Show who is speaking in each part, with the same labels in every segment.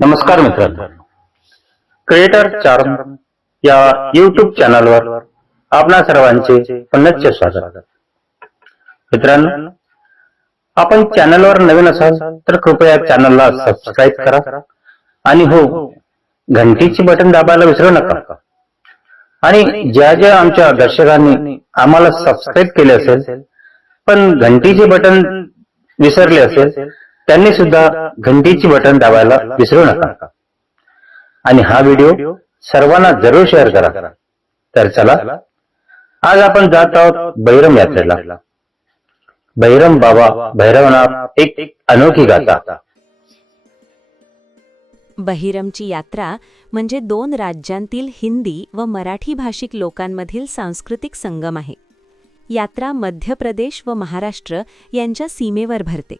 Speaker 1: नमस्कार मित्रांनो. Creator charm या युट्यूब चॅनलवर आपणा सर्वांचे पुनश्च स्वागत. मित्रांनो आपण चॅनलवर नवीन असाल तर कृपया चॅनलला सबस्क्राईब करा आणि हो घंटीची बटन दाबायला विसरू नका. आणि ज्या ज्या आमच्या दर्शकांनी आम्हाला सबस्क्राईब केले असेल पण घंटीचे बटन विसरले असेल त्यांनी सुद्धा घंटीची बटन दाबायला विसरू नका. आणि हा व्हिडिओ सर्वांना जरूर शेअर करा. तर चला आज आपण जात आहोत बैरम यात्रेला. बैरम बाबा भैरवनाथ एक अनोखी गाथा.
Speaker 2: बहिरमची यात्रा म्हणजे दोन राज्यांतील हिंदी व मराठी भाषिक लोकांमधील सांस्कृतिक संगम आहे. यात्रा मध्य प्रदेश व महाराष्ट्र यांच्या सीमेवर भरते.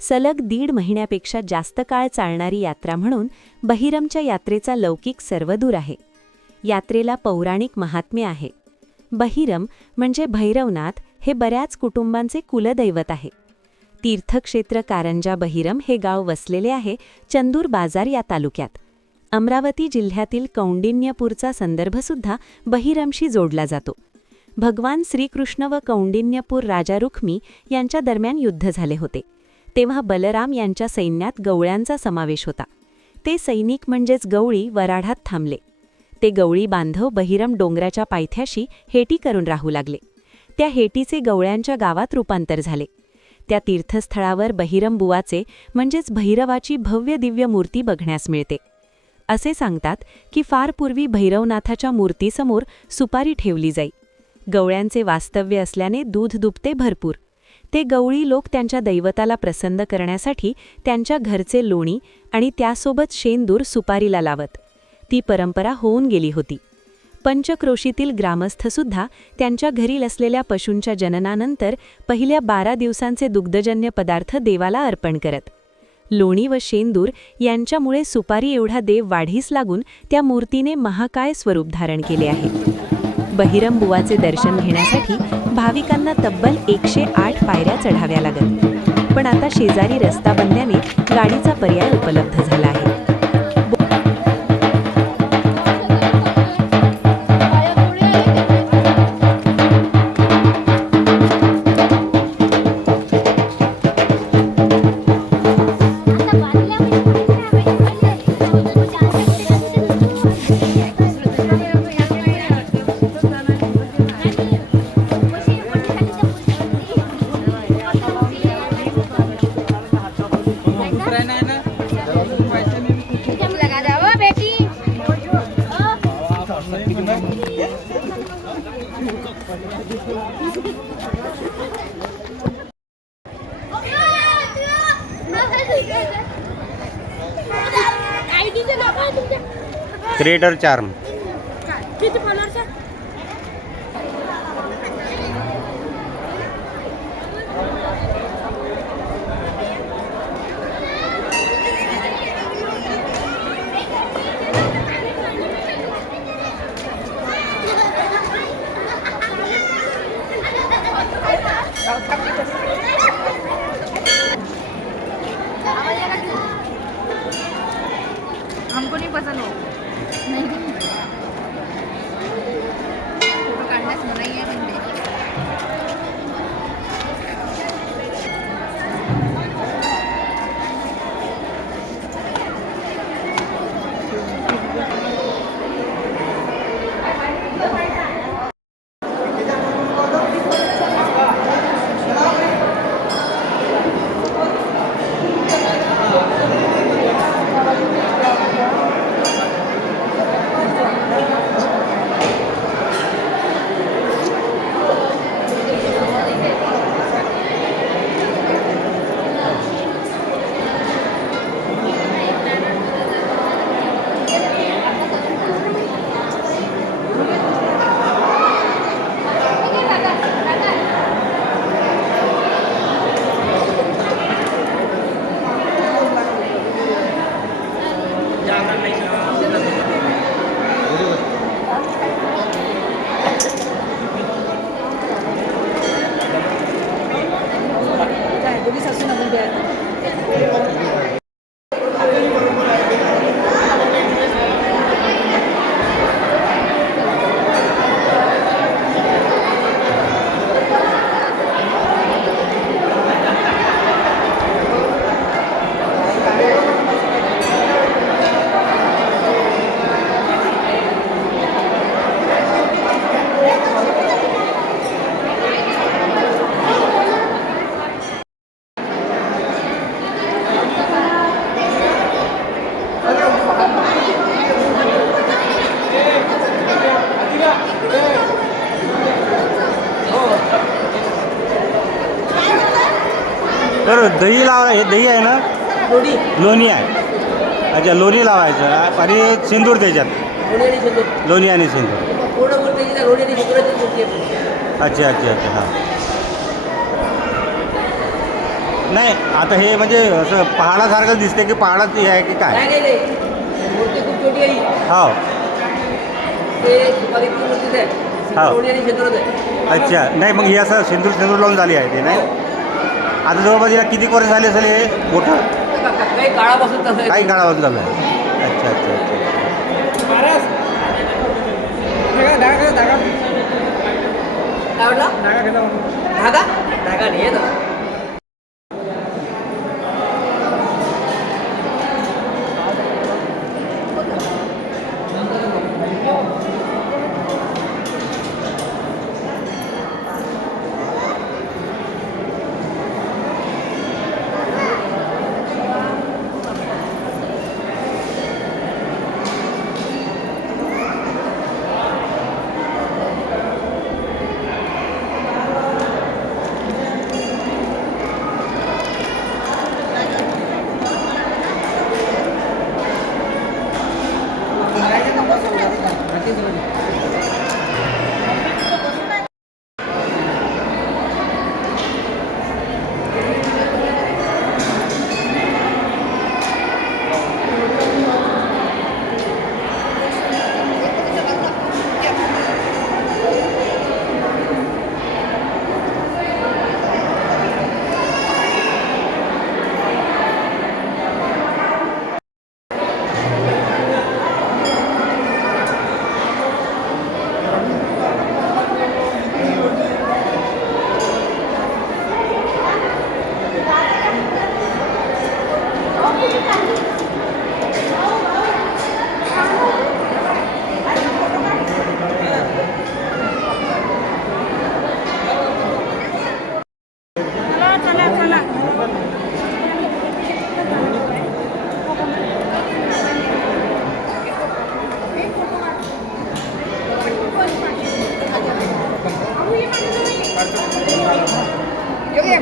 Speaker 2: सलग दीड महिन्यापेक्षा जास्त काळ चालणारी यात्रा म्हणून बहिरमच्या यात्रेचा लौकिक सर्वदूर आहे. यात्रेला पौराणिक महात्म्य आहे. बहिरम म्हणजे भैरवनाथ हे बऱ्याच कुटुंबांचे कुलदैवत आहे. तीर्थक्षेत्र कारंजा बहिरम हे गाव वसलेले आहे चंदूर बाजार या तालुक्यात. अमरावती जिल्ह्यातील कौंडिन्यपूरचा संदर्भसुद्धा बहिरमशी जोडला जातो. भगवान श्रीकृष्ण व कौंडिन्यपूर राजा रुक्मी यांच्या दरम्यान युद्ध झाले होते. तेव्हा बलराम यांच्या सैन्यात गवळ्यांचा समावेश होता. ते सैनिक म्हणजेच गवळी वराढात थांबले. ते गवळी बांधव बहिरम डोंगराच्या पायथ्याशी हेटी करून राहू लागले. त्या हेटीचे गवळ्यांच्या गावात रूपांतर झाले. त्या तीर्थस्थळावर बहिरमबुवाचे म्हणजेच भैरवाची भव्य दिव्य मूर्ती बघण्यास मिळते. असे सांगतात की फार पूर्वी भैरवनाथाच्या मूर्तीसमोर सुपारी ठेवली जाई. गवळ्यांचे वास्तव्य असल्याने दूध दुभते भरपूर. ते गवळी लोक त्यांच्या दैवताला प्रसन्न करण्यासाठी त्यांच्या घरचे लोणी आणि त्यासोबत शेंदूर सुपारीला लावत. ती परंपरा होऊन गेली होती. पंचक्रोशीतील ग्रामस्थसुद्धा त्यांच्या घरी असलेल्या पशूंच्या जननानंतर पहिल्या बारा दिवसांचे दुग्धजन्य पदार्थ देवाला अर्पण करत. लोणी व शेंदूर यांच्यामुळे सुपारी एवढा देव वाढीस लागून त्या मूर्तीने महाकाय स्वरूप धारण केले आहे. बहिरम बुवाचे दर्शन घेण्यासाठी भाविकांना तब्बल एकशे आठ पायऱ्या चढाव्या लागत. पण आता शेजारी रस्ता बनल्याने गाडीचा पर्याय उपलब्ध झाला आहे.
Speaker 1: क्रिएटर चार्म
Speaker 3: किती फॉलोअर्स आहे हमको नहीं पसंद
Speaker 4: दही लावा हे दही आहे ना?
Speaker 5: लोणी.
Speaker 4: आहे. अच्छा लोणी लावायचं. आणि सिंदूर त्याच्यात.
Speaker 5: लोणी आणि
Speaker 4: सिंदूर. अच्छा अच्छा अच्छा हां. नाही आता हे म्हणजे असं पहाडासारखं दिसते की पहाडात हे आहे की काय?
Speaker 5: ही.
Speaker 4: हो. हा. अच्छा नाही मग ही असं सिंदूर सिंदूर लावून झाली आहे ते नाही? आता जवळपास याला किती वर्ष झाले असेल हे मोठं
Speaker 5: काही काळापासून तसं आहे.
Speaker 4: काही काळापासून झालं आहे अच्छा अच्छा अच्छा
Speaker 5: महाराज काय म्हटलं धागा धागा नाही आहे ना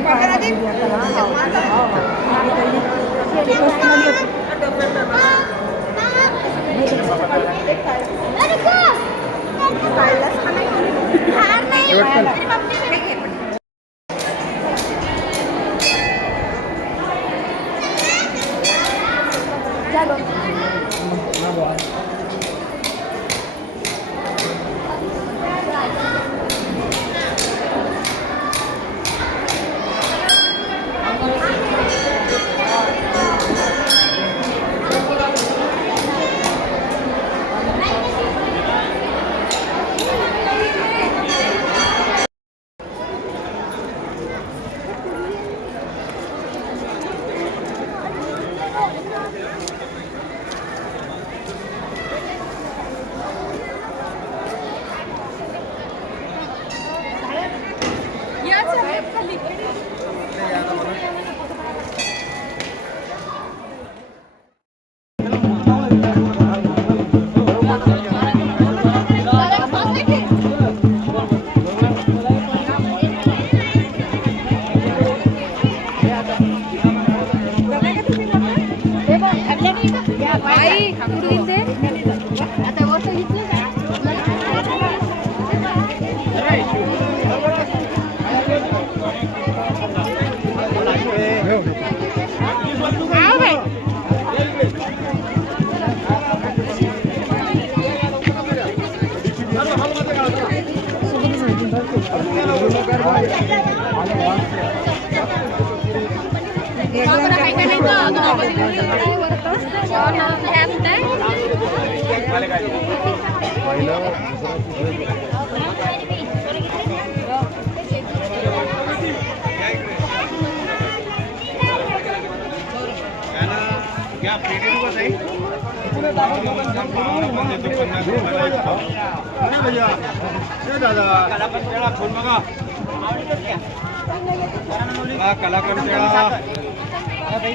Speaker 3: बाई या पेटी आहे?
Speaker 4: कलाकार
Speaker 3: हा तरी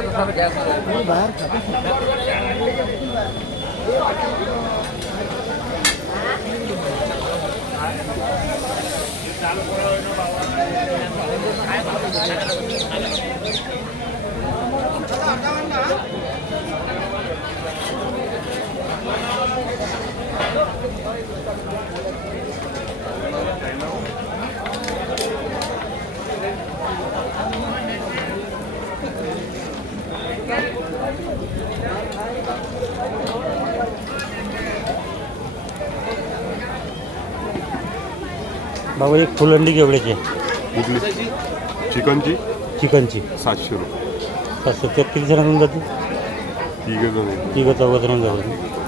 Speaker 3: બહાર Thank you.
Speaker 4: बाबा एक फुलंडी केवढ्याची
Speaker 6: कुठली? चिकनची?
Speaker 4: चिकनची.
Speaker 6: सातशे रुपये.
Speaker 4: सातशे त्यात किती जणांना जाते?
Speaker 6: तिघ जण.
Speaker 4: तिघं चौघं जणांना जाते